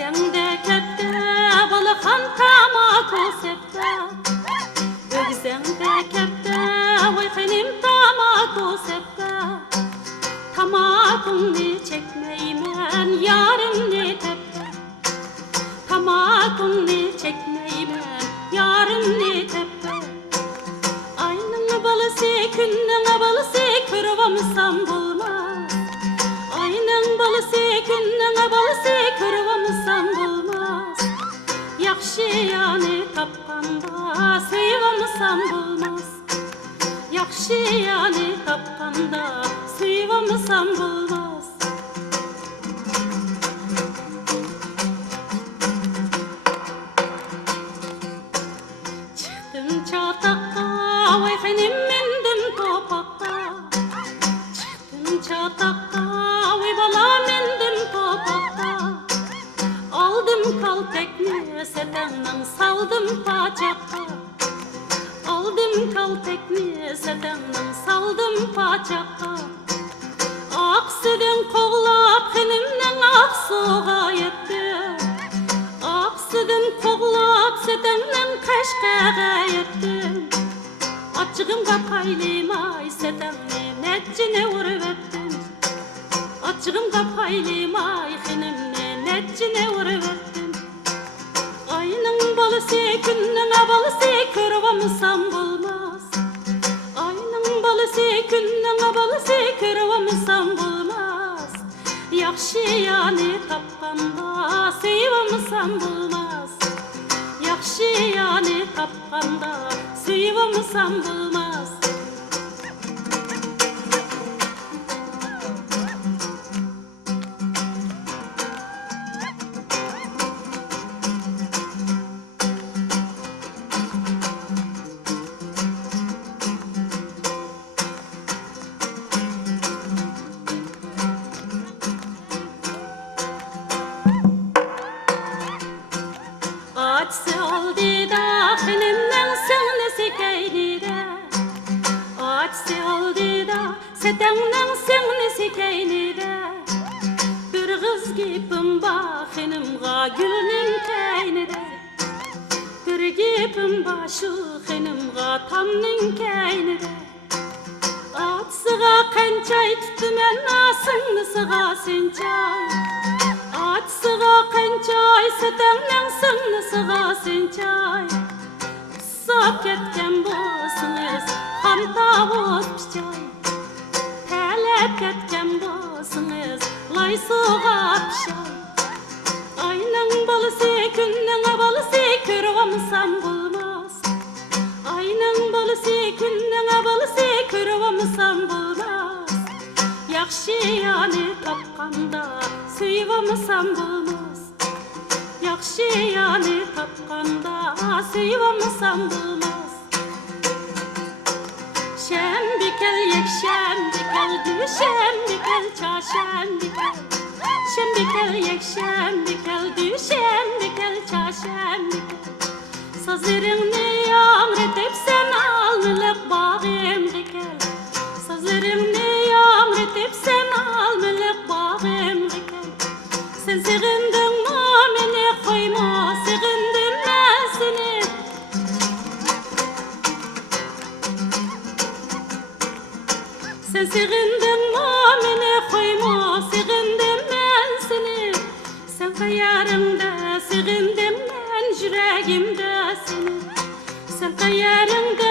Ögzende kepte balıkan tamako septe. Ögzende kepte uykenim tamako septe. Tamakını çekmeymen yarın ne tepte. Tamakını çekmeymen yarın ne tepte. Aynın balısı günün balısı kırvamsam bulmaz. Aynın balısı günün balısı kırvamsam bulmaz. Yakşı yani tapkanda sıyvamsam bulmaz. Yakşı yani tapkanda sıyvamsam bulmaz. Çıktım çatakka vaykenim mindim topakka. Çıktım çatakka vay bala mindim topakka. Aldım kaltekni setenden saldım paçakka. Aldım kaltekni setenden saldım paçakka. Aksıdın koğlap henimden aksuğa yetti. Aksıdın koğlap setenden kaşkağa yetti. Açığımga paylimay setenni netçine uruvettin. Açığımga paylimay henimne netçine uruvettin. Aynın balısı günün balısı kırvamsam bulmaz. Aynın balısı günün balısı kırvamsam bulmaz. Yakşı yani tapkanda sıyvamsam bulmaz. Yakşı yani tapkanda sıyvamsam bulmaz. Açsı oldu da henimden sığnısı keynide. Açsı oldu da setenden sığnısı keynide. Bir kız gipim bakınımga gülünün keynide. Bir gipim başı henimga tamnın keynide. Açsıga kançay tutumen sığnısıga sinçay. Açsıga kançay setenden sığnısıga sinçay. Sap ketken bolsunuz ham tavuk pişay. Telep ketken bolsunuz lay suğa pişay. Aynın balısı günün balısı kırvamsam bulmaz. Aynın balısı günün balısı kırvamsam bulmaz. Yakşı yani tapkanda sıyvamsam bulmaz. Yakşı yani tapkanda sıyvamsam bulmaz. Şembikel yek şembikel düşembikel çaşembikel. Şembikel yek şembikel düşembikel çaşembikel. Sazırını yamretip sen almılık bağımdikel. Sazırını yamretip sen almılık bağımdikel. Sen sığındın mı beni koyma, sığındım ben seni. Sen sığındın mı beni koyma, sığındım ben seni. Sen kayarında sığındım ben yüreğimde seni. Sen kayarında